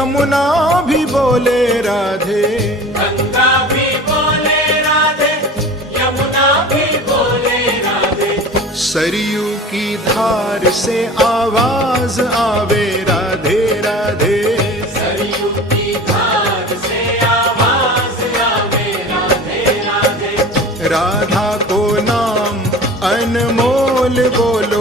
यमुना भी बोले राधे, गंगा भी बोले राधे, यमुना भी बोले राधे। सरयू की धार से आवाज आवे राधे राधे, सरयू की धार से आवाज आवे राधे राधे। राधा को नाम अनमोल बोलो